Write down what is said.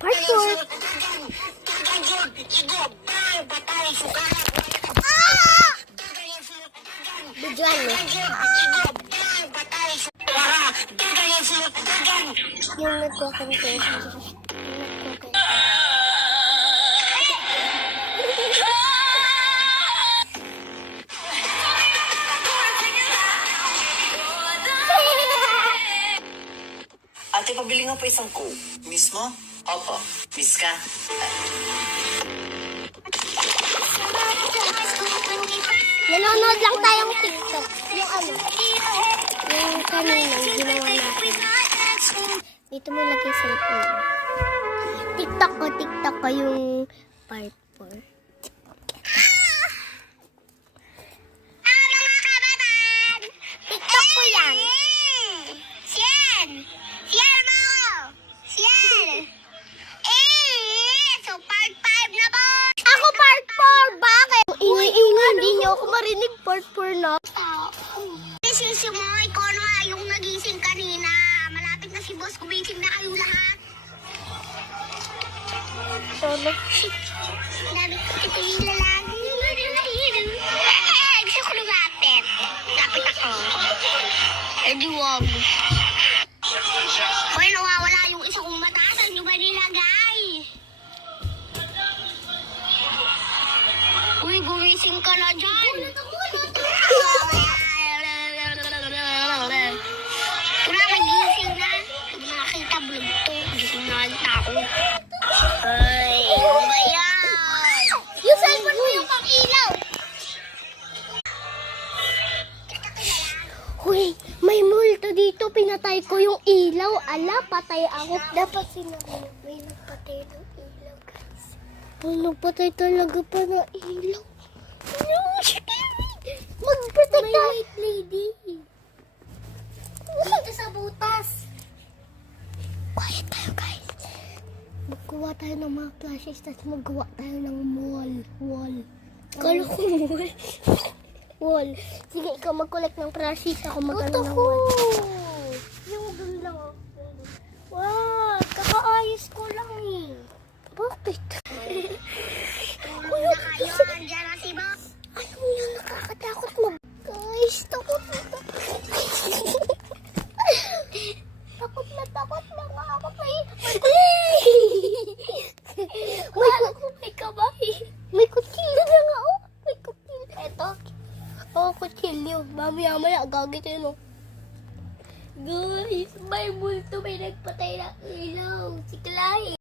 Part 4. Bidyan mo. Yung nagko-confession. Ate, pabili nga po isang Coke. Miss mo? Opo. Miss ka? Nanonood lang tayong TikTok. Yung ano? Yung kanina, ginawa natin. Dito mo lagay sa phone. TikTok ko yung part 4. Mga kabataan! TikTok ko yan. Share mo! Share! So part 5 na po! Ako part 4! Bakit? Ingay-ingay, hindi niyo ako marinig. Part 4 na. Sisi mo, ikaw na yung nagising kanina. Malapit na si boss, gumising na kayo lahat. Solo. Sabi ko, ito yung lalaki. Gusto ko lumapit. Lapit ako. Eh di wag. Hoy, nawawala yung isa kong mata. Saan nyo ba nilagay? Uy, gumising ka na dyan. Wala, nagising na. Pag nakita vlog to, gising na ang tao. Ay, ano ba yan? Yung cellphone mo yung pang-ilaw. Huy, may multo dito. Pinatay ko yung ilaw. Ala, patay ako. Dapat sinabi may nagpatay ng ilaw, guys. Nagpatay talaga pa ng ilaw. No, magpatay tayo. May white lady. Dito sa butas. Quiet tayo, guys. Magkuha tayo ng mga flashes, tapos maggawa tayo ng wall. Kala ko wall. Wall. Sige, ikaw mag-collect ng flashes, ako mag-ano ng wall. Yung dun lang ako. Wow, kakaayos ko lang eh. Bakit? Kuya, kayo, andyan na si Bob. Ano yan, nakakatakot mo. Guys, takot na. Takot na ako. May kabay. May kutsilyo na nga, oh. May kutsilyo. Eto. Oh, kutsilyo. Mamaya, gagawin yun, oh. Guys, may multo. May nagpatay ng ilaw. Si Clay.